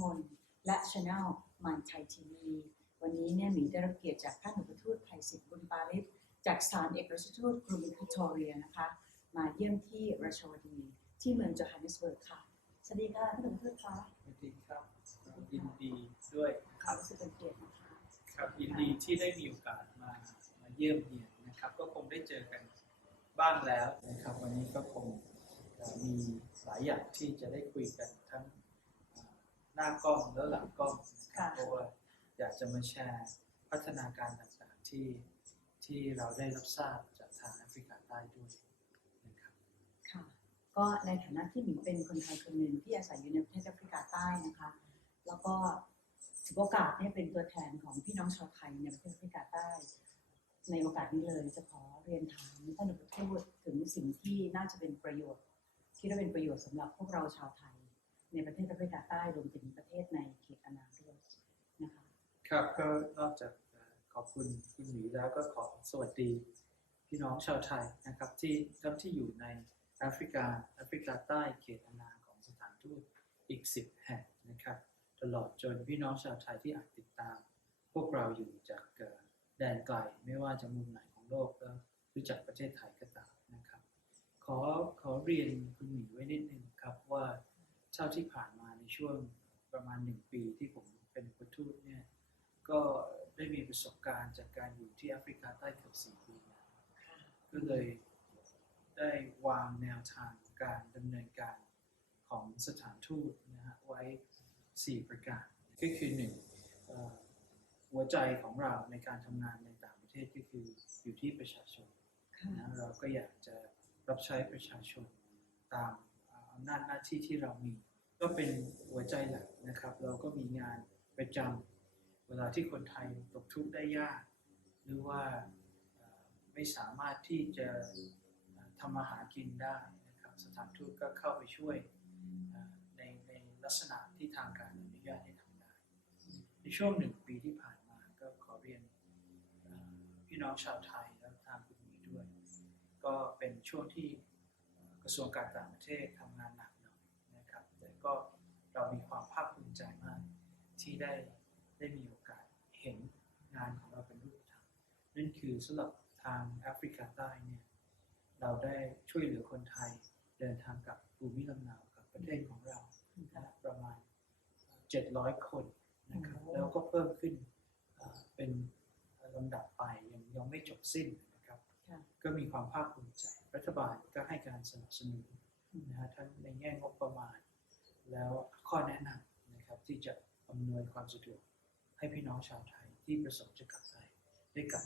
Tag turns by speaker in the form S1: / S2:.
S1: มนและช anel มันไทยทีวีวันนี้เนี่ยหมีได้รับเกียรติจากท่านอุปทูตไพศิษฐ์บุญปาริศจากสถานเอกราชทูตกรุงวิกตอเรียนะคะ มาเยี่ยมที่ราชวดีที่เมืองโจฮันเนสเบิร์กค่ะสวัสดีค่ะท่านอุปทูตคะ
S2: สวัสดีครับยินดีด้วยค
S1: ค่ะ
S2: รับ
S1: รู้สึกเป็นเกียรตินะคะ
S2: ครับยินดีที่ได้มีโอกาสมามาเยี่ยมเยียนนะครับ ก็คงได้เจอกันบ้างแล้วนะครับ วันนี้ก็คงเอ่อมีหลายอย่างที่จะได้คุยกันทั้งเอ่อ หน้ากล้องและหลังกล้องนะครับเพราะว่าอยากจะมาแชร์พัฒนาการต่างๆที่ที่เราได้รับทราบจากทางแอฟริกาใต้ด้วยนะครับ
S1: ค่ะก็ในฐานะที่หมิงเป็นคนไทยคนหนึ่งที่อาศัยอยู่ในประเทศแอฟริกาใต้นะคะ แล้วก็ถือโอกาสเนี่ยเป็นตัวแทนของพี่น้องชาวไทยในประเทศแอฟริกาใต้ ในโอกาสนี้เลยจะขอเรียนถามท่านอุปทูตถึงสิ่งที่น่าจะเป็นประโยชน์คิดว่าเป็นประโยชน์สำหรับพวกเราชาวไทย ในประเทศแอฟริกาใต้รวมถึงประเทศในเขตอาณาด้วยนะคะ
S2: ครับก็นอกจากขอบคุณคุณหมีแล้วก็ขอสวัสดีพี่น้องชาวไทยนะครับที่ทั้งที่อยู่ในแอฟริกาแอฟริกาใต้เขตอาณาของสถานทูตอีก 10 แห่งนะครับ ตลอดจนพี่น้องชาวไทยที่อาจติดตาม พวกเราอยู่จากแดนไกลไม่ว่าจะมุมไหนของโลกก็รู้จักประเทศไทยก็ตามนะครับ ขอขอเรียนคุณหมีไว้นิดนึงครับว่า เท่าที่ผ่านมาในช่วงประมาณหนึ่งปีที่ผมเป็นประทูตเนี่ยก็ได้มีประสบการณ์จากการอยู่ที่แอฟริกาใต้เกือบสี่ปีแล้วก็เลยได้วางแนวทางการดำเนินการของสถานทูตนะฮะไว้ 4 ประการก็คือหนึ่งเอ่อหัวใจของเราในการทำงานในต่างประเทศก็คืออยู่ที่ประชาชน
S1: ค่ะ
S2: นะเราก็อยากจะรับใช้ประชาชนตามเอำนาจหน้าที่ที่เรามี ก็เป็นหัวใจหลักนะครับ เราก็มีงานประจำเวลาที่คนไทยตกทุกข์ได้ยาก หรือว่าไม่สามารถที่จะทำมาหากินได้นะครับ สถานทูตก็เข้าไปช่วยในในลักษณะที่ทางการอนุญาตให้ทำได้ ในช่วงหนึ่งปีที่ผ่านมาก็ขอเรียนพี่น้องชาวไทยและทางคุณหมีด้วย ก็เป็นช่วงที่ กระทรวงการต่างประเทศทำงานหนักหน่อยนะครับ แต่ก็เรามีความภาคภูมิใจมากที่ได้ได้มีโอกาสเห็นงานของเราเป็นรูปธรรมนั่นคือสำหรับทางแอฟริกาใต้เนี่ยเราได้ช่วยเหลือคนไทยเดินทางกลับภูมิลำเนากับประเทศของเรานะประมาณ 700 คนนะครับ
S1: โอ้
S2: แล้วก็เพิ่มขึ้นเอ่อเป็นลำดับไปยังยังไม่จบสิ้นนะครับ
S1: ค่ะ
S2: ก็มีความภาคภูมิใจ รัฐบาลก็ให้การสนับสนุนนะฮะทั้งในแง่งบประมาณ แล้วข้อแนะนำนะครับที่จะอำนวยความสะดวกให้พี่น้องชาวไทยที่ประสงค์จะกลับไทยได้กลับ